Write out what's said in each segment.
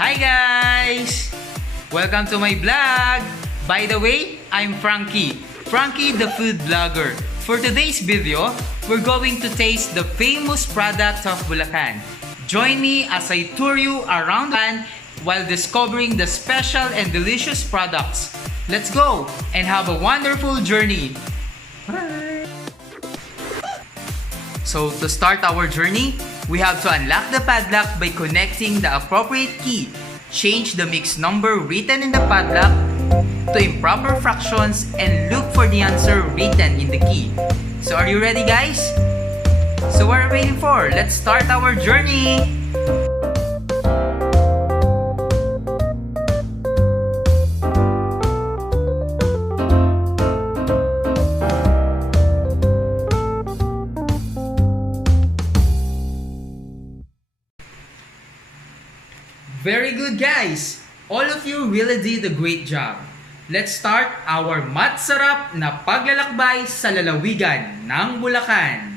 Hi guys! Welcome to my vlog! By the way, I'm Frankie the food vlogger. For today's video, we're going to taste the famous product of Bulacan. Join me as I tour you around Bulacan while discovering the special and delicious products. Let's go and have a wonderful journey! Bye! So to start our journey, we have to unlock the padlock by connecting the appropriate key. Change the mixed number written in the padlock to improper fractions and look for the answer written in the key. So are you ready guys? So what are we waiting for? Let's start our journey! Very good guys! All of you really did a great job. Let's start our matsarap na paglalakbay sa lalawigan ng Bulacan.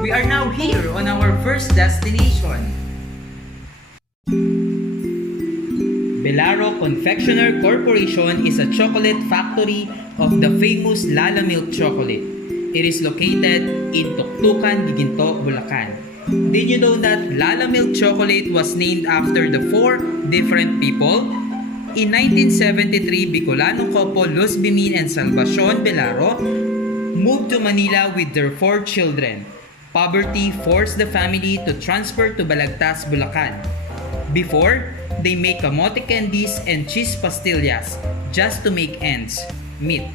We are now here on our first destination. Belaro Confectioner Corporation is a chocolate factory of the famous Lala Milk chocolate. It is located in Tuktukan, Giginto, Bulacan. Did you know that Lala Milk chocolate was named after the four different people? In 1973, Bicolano couple Luz Bimin and Salvacion Belaro moved to Manila with their 4 children. Poverty forced the family to transfer to Balagtas, Bulacan. Before, they make kamote candies and cheese pastillas just to make ends meet.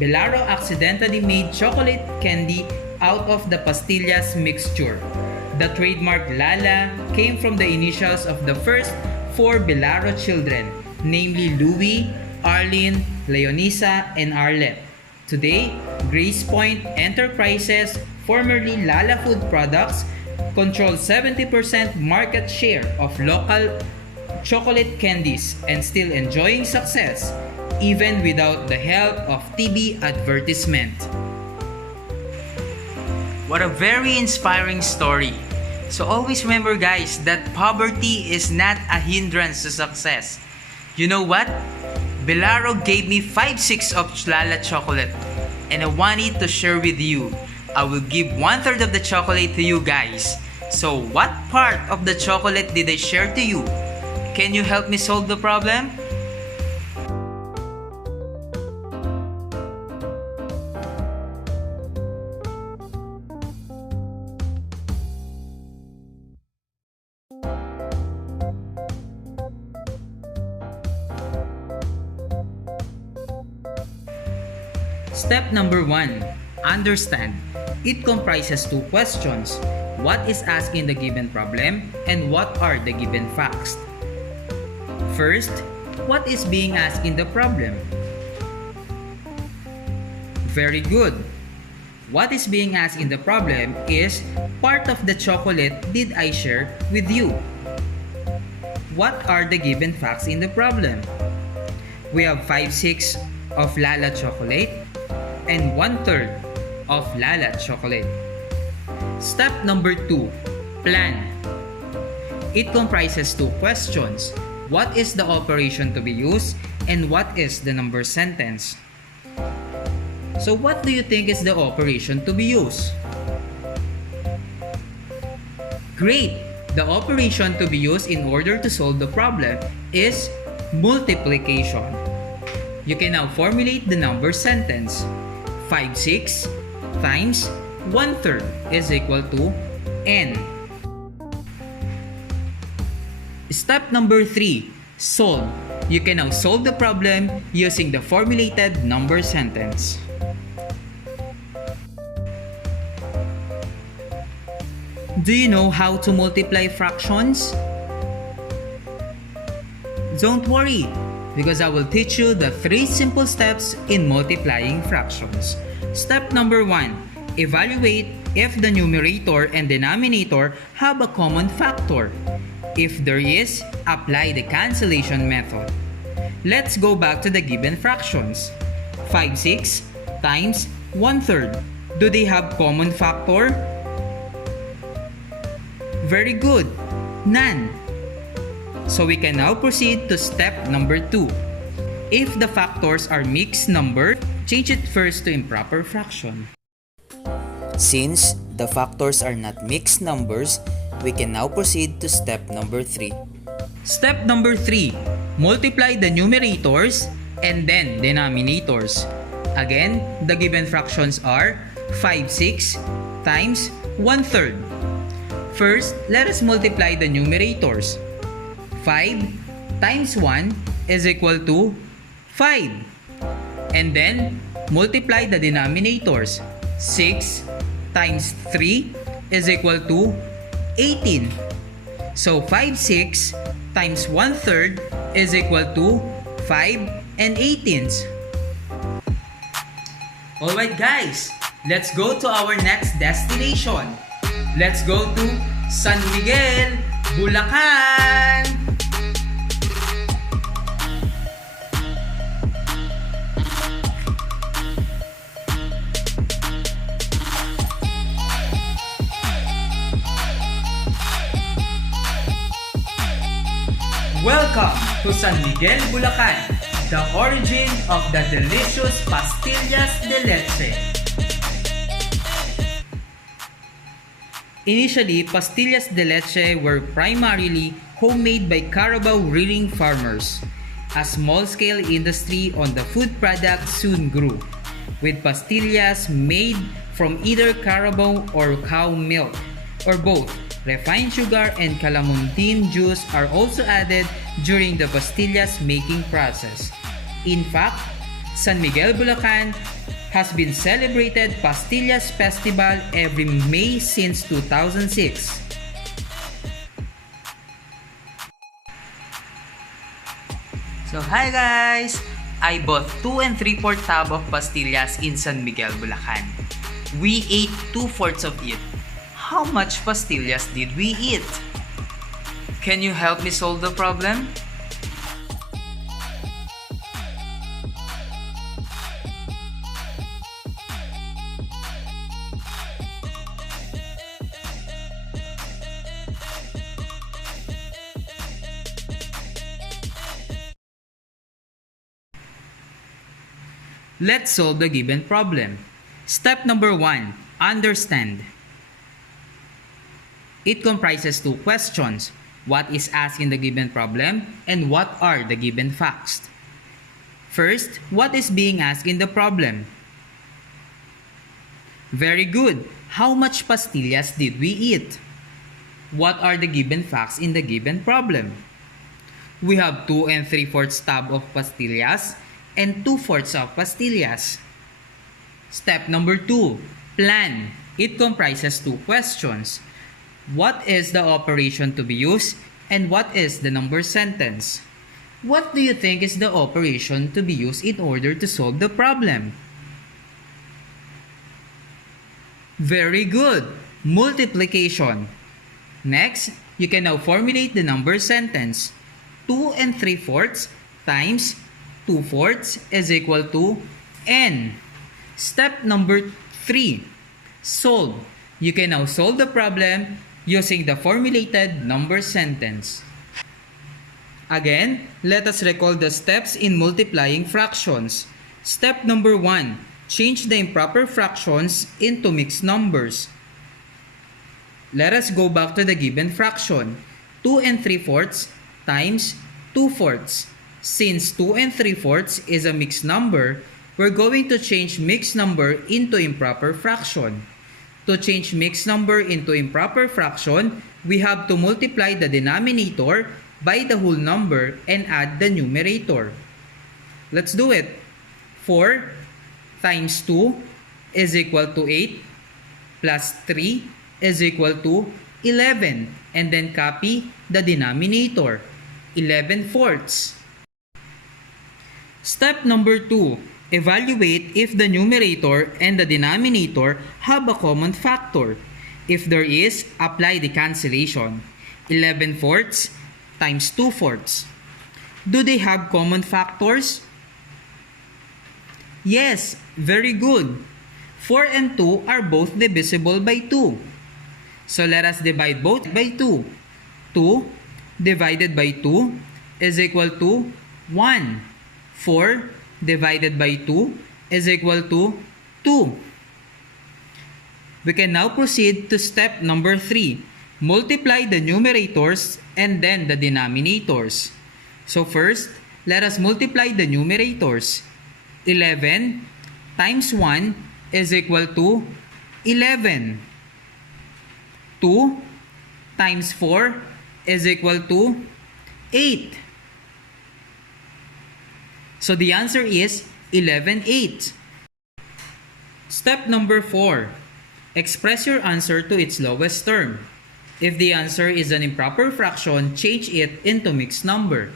Belaro accidentally made chocolate candy out of the pastillas mixture. The trademark Lala came from the initials of the first 4 Belaro children, namely Louie, Arlene, Leonisa, and Arlette. Today, Grace Point Enterprises, formerly Lala Food Products, controls 70% market share of local chocolate candies and still enjoying success even without the help of TV advertisement. What a very inspiring story. So always remember guys that poverty is not a hindrance to success. You know what? Belaro gave me 5/6 of Lala chocolate and I wanted to share with you. I will give 1/3 of the chocolate to you guys. So what part of the chocolate did I share to you? Can you help me solve the problem? Step number 1. Understand. It comprises 2 questions. What is asked in the given problem and what are the given facts? First, what is being asked in the problem? Very good. What is being asked in the problem is part of the chocolate did I share with you? What are the given facts in the problem? We have 5/6 of Lala chocolate and 1/3 of Lala chocolate. Step number 2. Plan. It comprises 2 questions. What is the operation to be used and what is the number sentence? So what do you think is the operation to be used? Great! The operation to be used in order to solve the problem is multiplication. You can now formulate the number sentence. 5/6 times 1/3 is equal to n. Step number 3. Solve. You can now solve the problem using the formulated number sentence. Do you know how to multiply fractions? Don't worry, because I will teach you the 3 simple steps in multiplying fractions. Step number 1. Evaluate if the numerator and denominator have a common factor. If there is, apply the cancellation method. Let's go back to the given fractions. 5/6 times 1/3. Do they have common factor? Very good. None. So we can now proceed to step number 2. If the factors are mixed number, change it first to improper fraction. Since the factors are not mixed numbers, we can now proceed to step number 3. Step number 3. Multiply the numerators and then denominators. Again, the given fractions are 5/6 times 1/3. First, let us multiply the numerators. 5 times 1 is equal to 5. And then, multiply the denominators. 6 times 3 is equal to 18. So 5/6 times 1/3 is equal to 5 and 18ths. Alright guys, let's go to our next destination. Let's go to San Miguel, Bulacan! Welcome to San Miguel, Bulacan, the origin of the delicious pastillas de leche. Initially, pastillas de leche were primarily homemade by Carabao rearing farmers. A small-scale industry on the food product soon grew, with pastillas made from either Carabao or cow milk, or both. Refined sugar and calamondin juice are also added during the pastillas making process. In fact, San Miguel, Bulacan has been celebrated Pastillas Festival every May since 2006. So hi guys! I bought 2 3/4 tub of pastillas in San Miguel, Bulacan. We ate 2/4 of it. How much pastillas did we eat? Can you help me solve the problem? Let's solve the given problem. Step number 1. Understand. It comprises 2 questions. What is asked in the given problem and what are the given facts? First, what is being asked in the problem? Very good. How much pastillas did we eat? What are the given facts in the given problem? We have 2 3/4 tub of pastillas and 2/4 of pastillas. Step number 2. Plan. It comprises 2 questions. What is the operation to be used and what is the number sentence? What do you think is the operation to be used in order to solve the problem? Very good. Multiplication. Next, you can now formulate the number sentence. 2 3/4 times 2/4 is equal to n. Step number 3. Solve. You can now solve the problem using the formulated number sentence. Again, let us recall the steps in multiplying fractions. Step number 1. Change the improper fractions into mixed numbers. Let us go back to the given fraction. 2 3/4 times 2/4. Since 2 3/4 is a mixed number, we're going to change mixed number into improper fraction. To change mixed number into improper fraction, we have to multiply the denominator by the whole number and add the numerator. Let's do it. 4 times 2 is equal to 8 plus 3 is equal to 11. And then copy the denominator, 11/4. Step number 2. Evaluate if the numerator and the denominator have a common factor. If there is, apply the cancellation. 11 fourths times 2 fourths. Do they have common factors? Yes, very good. 4 and 2 are both divisible by 2. So let us divide both by 2. 2 divided by 2 is equal to 1. 4 divided by 2 is equal to 2. We can now proceed to step number 3. Multiply the numerators and then the denominators. So first, let us multiply the numerators. 11 times 1 is equal to 11. 2 times 4 is equal to 8. So the answer is 11/8. Step number 4. Express your answer to its lowest term. If the answer is an improper fraction, change it into mixed number.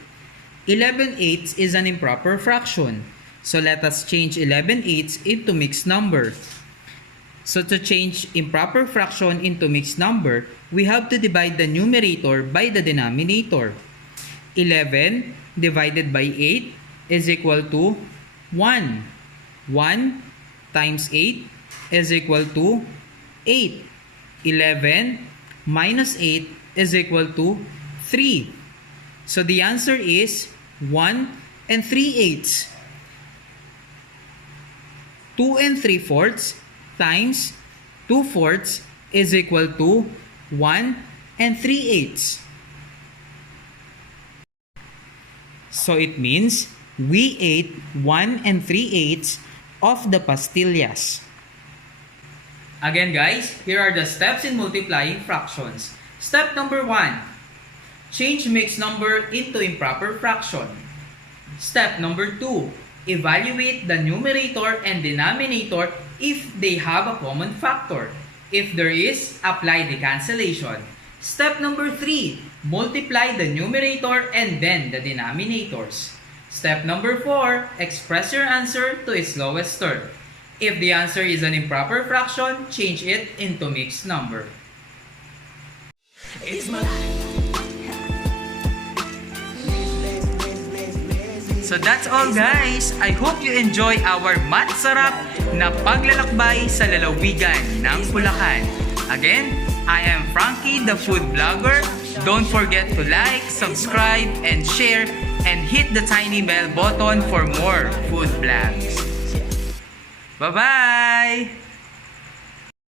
11/8 is an improper fraction. So let us change 11/8 into mixed number. So to change improper fraction into mixed number, we have to divide the numerator by the denominator. 11 divided by 8 is equal to 1. 1 times 8 is equal to 8. 11 minus 8 is equal to 3. So the answer is 1 and 3/8. 2 and 3/4 times 2 fourths is equal to 1 and 3/8. So it means we ate 1 and 3/8 of the pastillas. Again guys, here are the steps in multiplying fractions. Step number 1. Change mixed number into improper fraction. Step number 2. Evaluate the numerator and denominator if they have a common factor. If there is, apply the cancellation. Step number 3. Multiply the numerator and then the denominators. Step number 4. Express your answer to its lowest term. If the answer is an improper fraction, change it into mixed number. So that's all guys. I hope you enjoy our matsarap na paglalakbay sa lalawigan ng Bulacan. Again, I am Frankie, the food vlogger. Don't forget to like, subscribe, and share, and hit the tiny bell button for more food vlogs. Bye-bye!